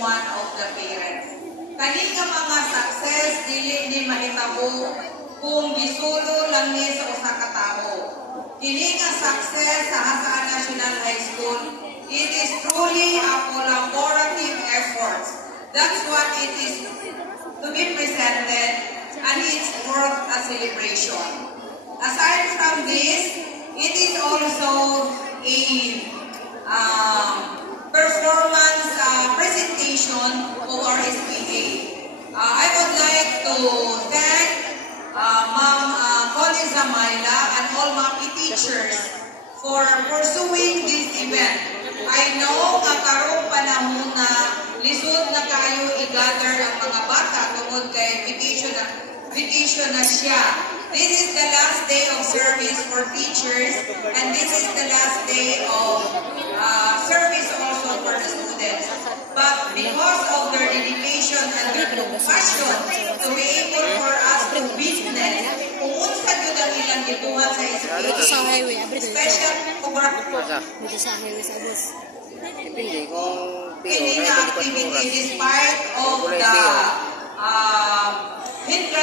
one of the parents. Kani nga mga success dili ni mahitabo kung gisulo lang ni sa usa ka tawo. Kini nga success sa Hasaan National High School, it is truly a collaborative effort. That's what it is to be presented, and it's worth a celebration. Aside from this, it is also a performance presentation of our SPA. I would like to thank Ma'am Connie Zamayla and all MAPI teachers for pursuing this event. I know nga karong panahon na lisod na kayo i-gather ang mga bata tungod kay vacation na siya. This is the last day of service for teachers, and this is the last day of service also for the students. But because of their dedication and their passion to be able for us to witness kung unsa gyud ang ilang gituhan sa SPA, special program Dito sa highway sa bus. Depende kung activity is part of the